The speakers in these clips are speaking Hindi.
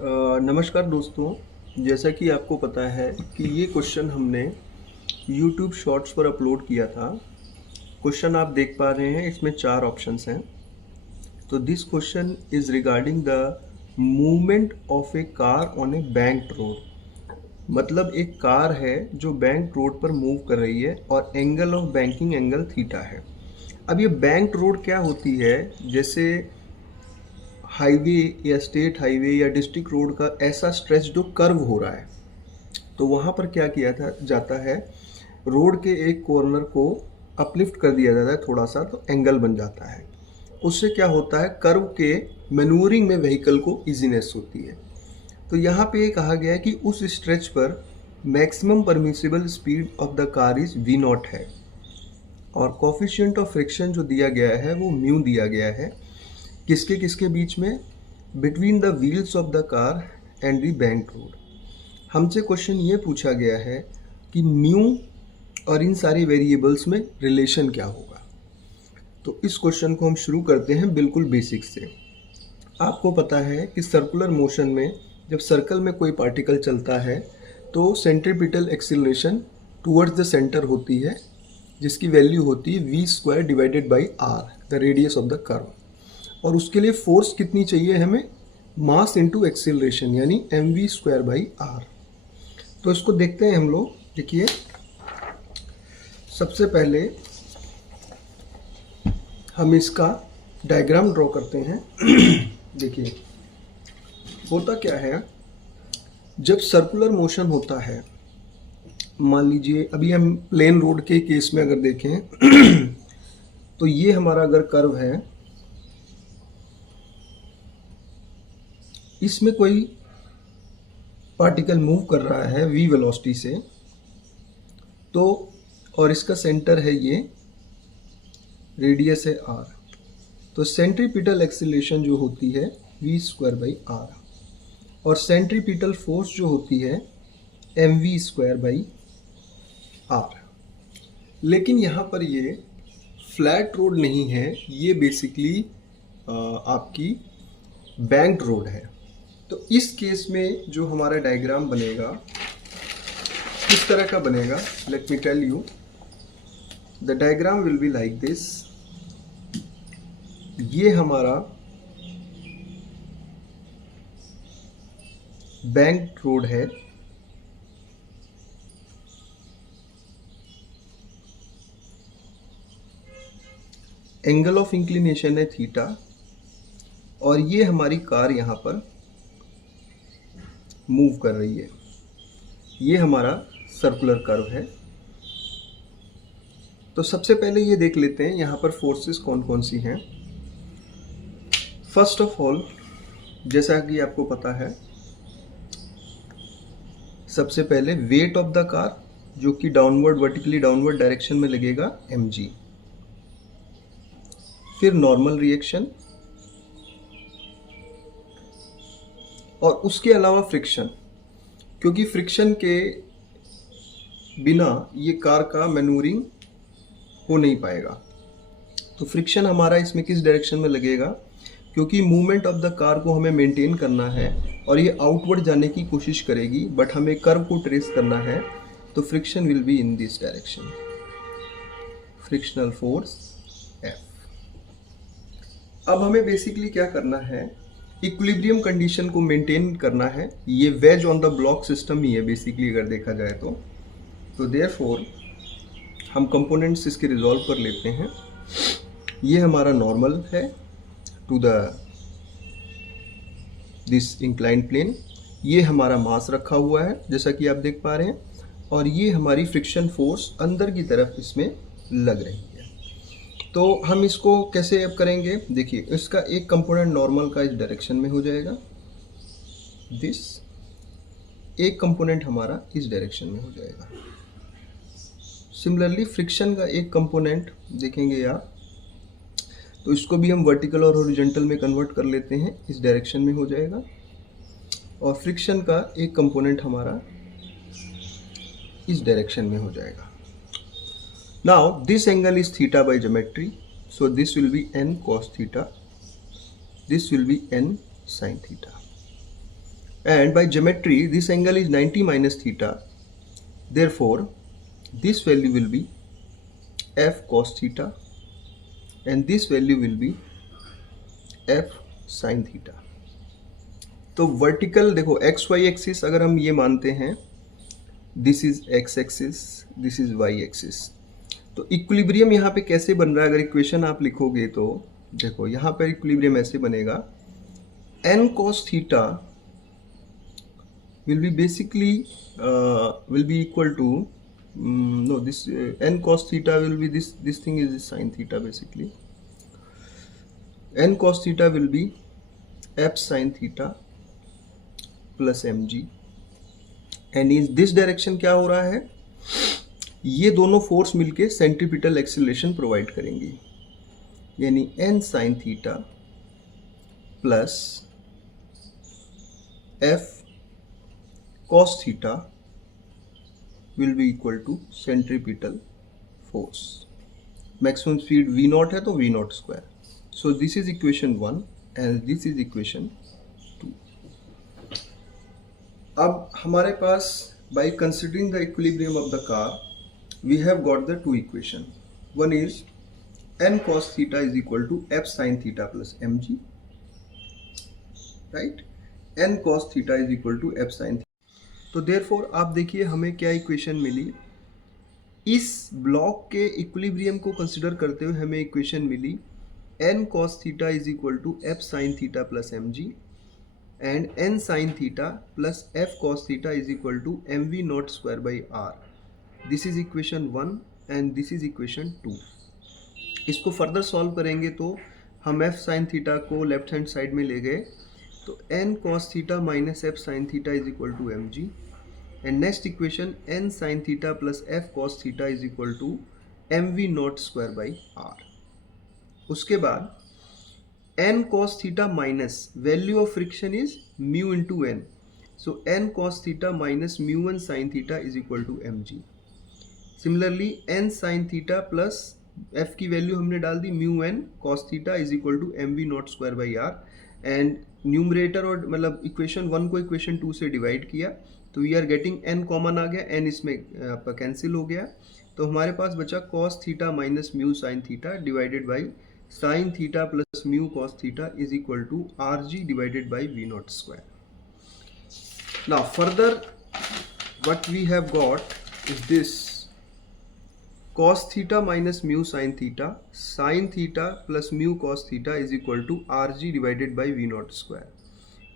नमस्कार दोस्तों। जैसा कि आपको पता है कि ये क्वेश्चन हमने YouTube शॉर्ट्स पर अपलोड किया था। क्वेश्चन आप देख पा रहे हैं, इसमें 4 ऑप्शंस हैं। तो this question is regarding the movement of A car on A banked road. मतलब एक कार है जो बैंक रोड पर मूव कर रही है और angle of banking angle theta है। अब ये बैंक रोड क्या होती है, जैसे हाईवे या स्टेट हाईवे या डिस्ट्रिक्ट रोड का ऐसा स्ट्रेच जो कर्व हो रहा है, तो वहाँ पर क्या किया था जाता है, रोड के एक कॉर्नर को अपलिफ्ट कर दिया जाता है थोड़ा सा, तो एंगल बन जाता है। उससे क्या होता है, कर्व के मैनूवरिंग में व्हीकल को इजीनेस होती है। तो यहाँ पे ये कहा गया है कि उस स्ट्रेच पर maximum permissible speed of the car is V0 है और कोफिशिएंट ऑफ फ्रिक्शन जो दिया गया है वो म्यू दिया गया है। किसके किसके बीच में? Between the wheels of the car and the bank road. हमसे क्वेश्चन ये पूछा गया है कि म्यू और इन सारी वेरिएबल्स में रिलेशन क्या होगा। तो इस क्वेश्चन को हम शुरू करते हैं बिल्कुल बेसिक से। आपको पता है कि सर्कुलर मोशन में जब सर्कल में कोई पार्टिकल चलता है तो centripetal acceleration towards the centre होती है, जिसकी वैल्यू होती है v² divided by r, the radius of the curve. और उसके लिए फोर्स कितनी चाहिए हमें? मास इनटू एक्सीलरेशन, यानी mv² बाई r। तो इसको देखते हैं हम लोग। देखिए, सबसे पहले हम इसका डायग्राम ड्रॉ करते हैं। देखिए, होता क्या है, जब सर्कुलर मोशन होता है, मान लीजिए अभी हम प्लेन रोड के केस में अगर देखें तो ये हमारा अगर कर्व है, इसमें कोई पार्टिकल मूव कर रहा है v वेलोसिटी से, तो और इसका सेंटर है ये, रेडियस है r, तो सेंट्रीपिटल एक्सीलरेशन जो होती है v² बाई r और सेंट्रीपिटल फोर्स जो होती है mv² बाई r। लेकिन यहाँ पर ये फ्लैट रोड नहीं है, ये बेसिकली आपकी बैंक्ड रोड है। तो इस केस में जो हमारा डायग्राम बनेगा किस तरह का बनेगा, let me tell you. The diagram will be like this. ये हमारा बैंक्ड रोड है, एंगल ऑफ इंक्लिनेशन है थीटा, और ये हमारी कार यहाँ पर मूव कर रही है। ये हमारा सर्कुलर कर्व है। तो सबसे पहले ये देख लेते हैं यहाँ पर फोर्सेस कौन कौन सी हैं। फर्स्ट ऑफ ऑल, जैसा कि आपको पता है, सबसे पहले वेट ऑफ द कार जो कि डाउनवर्ड, वर्टिकली डाउनवर्ड डायरेक्शन में लगेगा mg। फिर नॉर्मल रिएक्शन, और उसके अलावा फ्रिक्शन, क्योंकि फ्रिक्शन के बिना ये कार का मैनूवरिंग हो नहीं पाएगा। तो फ्रिक्शन हमारा इसमें किस डायरेक्शन में लगेगा, क्योंकि मूवमेंट ऑफ द कार को हमें मेंटेन करना है और ये आउटवर्ड जाने की कोशिश करेगी, बट हमें कर्व को ट्रेस करना है, तो friction will be in this direction. Frictional force F। अब हमें बेसिकली क्या करना है, इक्विलिब्रियम कंडीशन को मेंटेन करना है। ये wage on the block system ही है बेसिकली अगर देखा जाए तो देयरफॉर हम कंपोनेंट्स इसके रिजॉल्व कर लेते हैं। ये हमारा नॉर्मल है to the this inclined plane, ये हमारा मास रखा हुआ है जैसा कि आप देख पा रहे हैं, और ये हमारी फ्रिक्शन फोर्स अंदर की तरफ इसमें लग रही है। तो हम इसको कैसे अब करेंगे, देखिए, इसका एक कंपोनेंट नॉर्मल का इस डायरेक्शन में हो जाएगा, दिस, एक कंपोनेंट हमारा इस डायरेक्शन में हो जाएगा। सिमिलरली फ्रिक्शन का एक कंपोनेंट देखेंगे आप, तो इसको भी हम वर्टिकल और हॉरिजॉन्टल में कन्वर्ट कर लेते हैं, इस डायरेक्शन में हो जाएगा। और फ्रिक्शन का एक कंपोनेंट हमारा इस डायरेक्शन में हो जाएगा। Now this angle is theta by geometry, so this will be n cos theta, this will be n sin theta। and by geometry this angle is 90 minus theta. Therefore this value will be f cos theta and this value will be f sin theta. तो वर्टिकल देखो एक्स वाई एक्सिस अगर हम ये मानते हैं, this is x axis, this is y axis, तो इक्विलिब्रियम यहाँ पे कैसे बन रहा है? अगर इक्वेशन आप लिखोगे तो देखो यहाँ पर इक्विलिब्रियम ऐसे बनेगा, n cos theta will be basically will be equal to no this n cos theta will be this thing is sin theta basically. N cos theta will be f sin theta plus mg and in this direction क्या हो रहा है, ये दोनों फोर्स मिलके सेंट्रीपिटल एक्सीलरेशन प्रोवाइड करेंगी, यानी n sin theta plus f cos theta will be equal to centripetal force. Maximum speed v naught है तो v naught square. So this is equation 1 and this is equation 2. अब हमारे पास by considering the equilibrium of the car we have got the two equation. One is n cos theta is equal to f sin theta plus mg, right? n cos theta is equal to f sin theta. तो therefore आप देखिए हमें क्या इक्वेशन मिली, इस ब्लॉक के इक्विलिब्रियम को कंसिडर करते हुए हमें equation milli n cos theta is equal to f sin theta plus mg and n sin theta plus f cos theta is equal to mv naught square by r. This is equation 1 and this is equation 2. इसको फर्दर सॉल्व करेंगे तो हम f sin theta को लेफ्ट हैंड साइड में ले गए तो n cos theta minus f sin theta is equal to mg and next equation n sin theta plus f cos theta is equal to mv naught square by r. उसके बाद n cos theta minus value of friction is mu into n, so n cos theta minus mu1 sin theta is equal to mg. Similarly n sin theta plus f की वैल्यू हमने डाल दी mu n cos theta is equal to mv naught square by r and numerator और मतलब इक्वेशन 1 को इक्वेशन 2 से डिवाइड किया तो we are getting n common आ गया, n इसमें आपका कैंसिल हो गया तो हमारे पास बचा cos theta minus mu sin theta divided by sin theta plus mu cos theta is equal to rg divided by v naught square. Now further what we have got is this cos theta minus mu sin theta plus mu cos theta is equal to rg divided by v naught square.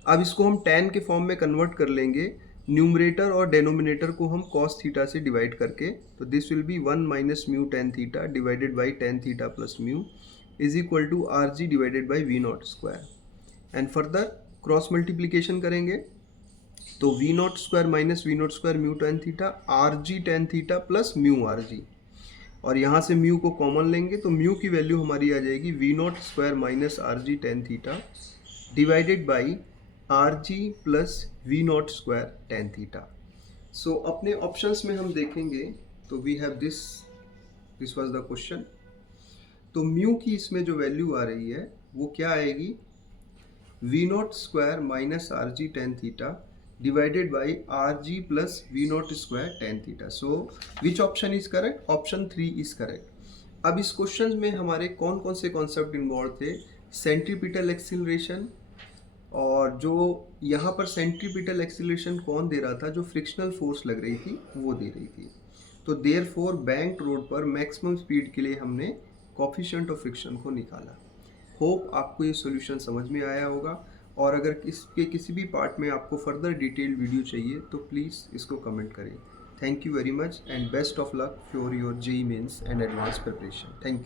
अब इसको हम tan के फॉर्म में कन्वर्ट कर लेंगे, न्यूमरेटर और डेनोमिनेटर को हम cos थीटा से डिवाइड करके, तो this will be 1 minus mu tan theta divided by tan theta plus mu is equal to r g divided by v naught square and further cross multiplication करेंगे तो v naught square minus v naught square mu tan theta r जी tan theta plus mu r g और यहाँ से म्यू को कॉमन लेंगे तो म्यू की वैल्यू हमारी आ जाएगी V naught square minus R G tan theta divided by R G plus we naught square tan theta. So अपने ऑप्शंस में हम देखेंगे तो we have this was the question. तो म्यू की इसमें जो वैल्यू आ रही है वो क्या आएगी, v naught square minus R G tan theta divided by R G plus we naught square tan theta. So which option is correct, option 3 is correct. अब इस क्वेश्चन में हमारे कौन कौन से कॉन्सेप्ट इन्वॉल्व थे, सेंट्रीपिटल एक्सीलरेशन, और जो यहाँ पर सेंट्रीपिटल एक्सीलरेशन कौन दे रहा था, जो फ्रिक्शनल फोर्स लग रही थी वो दे रही थी. तो देयरफॉर बैंक्ड रोड पर मैक्सिमम स्पीड के लिए हमने कोएफिशिएंट ऑफ फ्रिक्शन को निकाला. होप आपको ये सॉल्यूशन समझ में आया होगा और अगर इसके किसी भी पार्ट में आपको फर्दर डिटेल वीडियो चाहिए तो प्लीज़ इसको कमेंट करें. Thank you very much and best of luck for your JEE mains and advance preparation. Thank you.